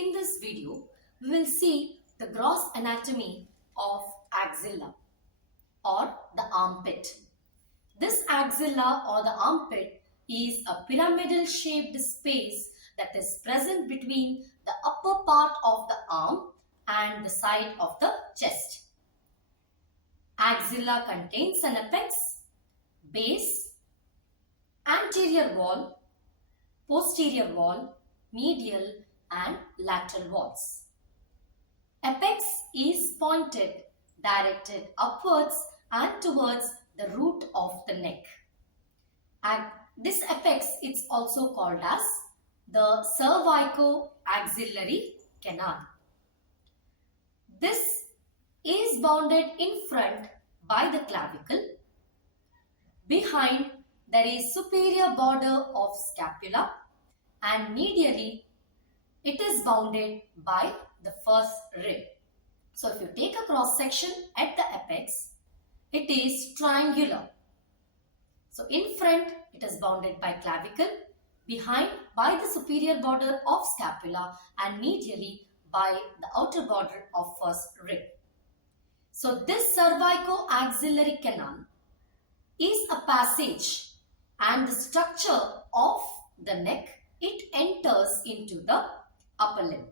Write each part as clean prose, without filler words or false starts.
In this video, we will see the gross anatomy of axilla or the armpit. This axilla or the armpit is a pyramidal shaped space that is present between the upper part of the arm and the side of the chest. Axilla contains an apex, base, anterior wall, posterior wall, medial and lateral walls. Apex is pointed, directed upwards and towards the root of the neck. And this apex is also called as the cervico-axillary canal. This is bounded in front by the clavicle. Behind there is superior border of scapula and medially it is bounded by the first rib. So if you take a cross section at the apex, it is triangular. So in front it is bounded by clavicle, behind by the superior border of scapula and medially by the outer border of first rib. So this cervico-axillary canal is a passage and the structure of the neck, it enters into the upper limb.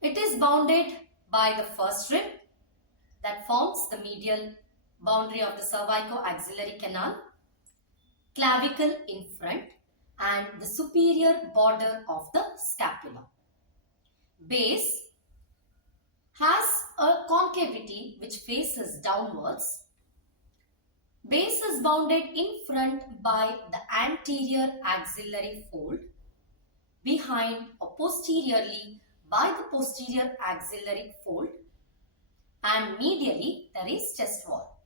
It is bounded by the first rib that forms the medial boundary of the cervico-axillary canal, clavicle in front and the superior border of the scapula. Base has a concavity which faces downwards. Base is bounded in front by the anterior axillary fold, behind or posteriorly by the posterior axillary fold, and medially there is chest wall.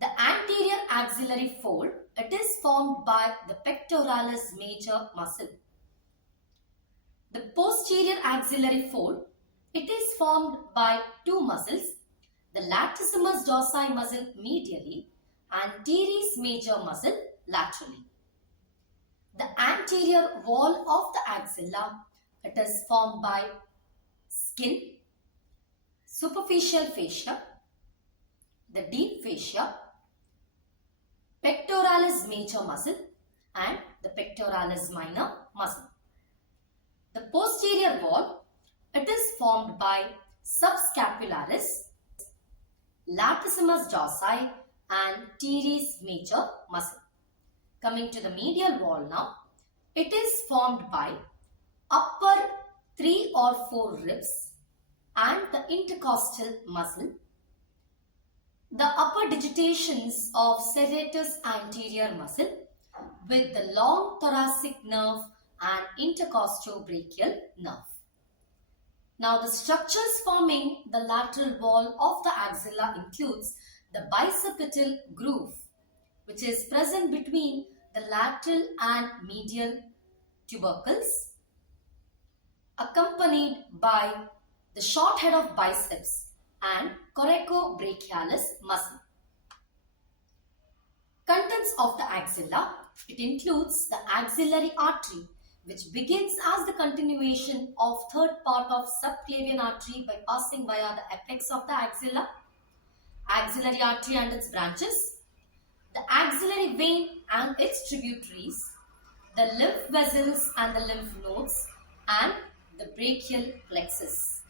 The anterior axillary fold, it is formed by the pectoralis major muscle. The posterior axillary fold, it is formed by two muscles, the latissimus dorsi muscle medially and teres major muscle laterally. The anterior wall of the axilla, it is formed by skin, superficial fascia, the deep fascia, pectoralis major muscle and the pectoralis minor muscle. The posterior wall, it is formed by subscapularis, latissimus dorsi and teres major muscle. Coming to the medial wall now, it is formed by upper 3 or 4 ribs and the intercostal muscle, the upper digitations of serratus anterior muscle with the long thoracic nerve and intercostobrachial nerve. Now the structures forming the lateral wall of the axilla includes the bicipital groove, which is present between the lateral and medial tubercles, accompanied by the short head of biceps and coracobrachialis muscle. Contents of the axilla, it includes the axillary artery, which begins as the continuation of third part of subclavian artery by passing via the apex of the axilla, axillary artery and its branches, the axillary vein and its tributaries, the lymph vessels and the lymph nodes, and the brachial plexus.